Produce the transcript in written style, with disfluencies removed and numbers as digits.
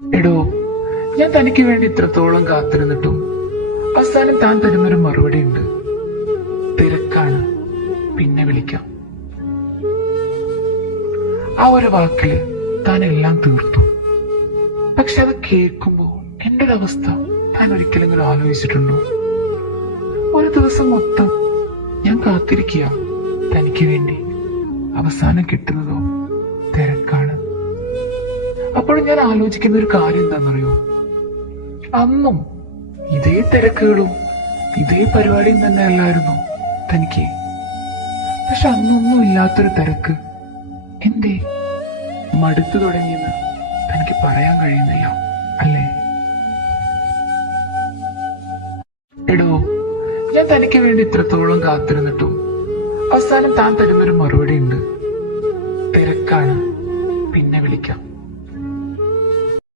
എടോ, ഞാൻ തനിക്ക് വേണ്ടി ഇത്രത്തോളം കാത്തിരുന്നിട്ടും അവസാനം താൻ തരുന്നൊരു മറുപടി ഉണ്ട്. തിരക്കാണ്, പിന്നെ വിളിക്കാം. ആ ഒരു വാക്കില് താൻ എല്ലാം തീർത്തു. പക്ഷെ അത് കേൾക്കുമ്പോ എന്റെ ഒരു അവസ്ഥ താൻ ഒരിക്കലെങ്കിലും ആലോചിച്ചിട്ടുണ്ടോ? ഒരു ദിവസം മൊത്തം ഞാൻ കാത്തിരിക്കുക തനിക്ക് വേണ്ടി. അവസാനം കിട്ടുന്നതോ തിരക്കാണ്. അപ്പോഴും ഞാൻ ആലോചിക്കുന്ന ഒരു കാര്യം എന്താണെന്നറിയോ? അന്നും ഇതേ തിരക്കുകളും ഇതേ പരിപാടിയും തന്നെ അല്ലായിരുന്നു തനിക്ക്. പക്ഷെ അന്നൊന്നും ഇല്ലാത്തൊരു തിരക്ക് എന്തേ മടുത്തു തുടങ്ങിയെന്ന് തനിക്ക് പറയാൻ കഴിയുന്നില്ല, അല്ലേ? എടോ, ഞാൻ തനിക്ക് വേണ്ടി ഇത്രത്തോളം കാത്തിരുന്നിട്ടും അവസാനം താൻ തരുന്നൊരു മറുപടി ഉണ്ട്. തിരക്കാണ്,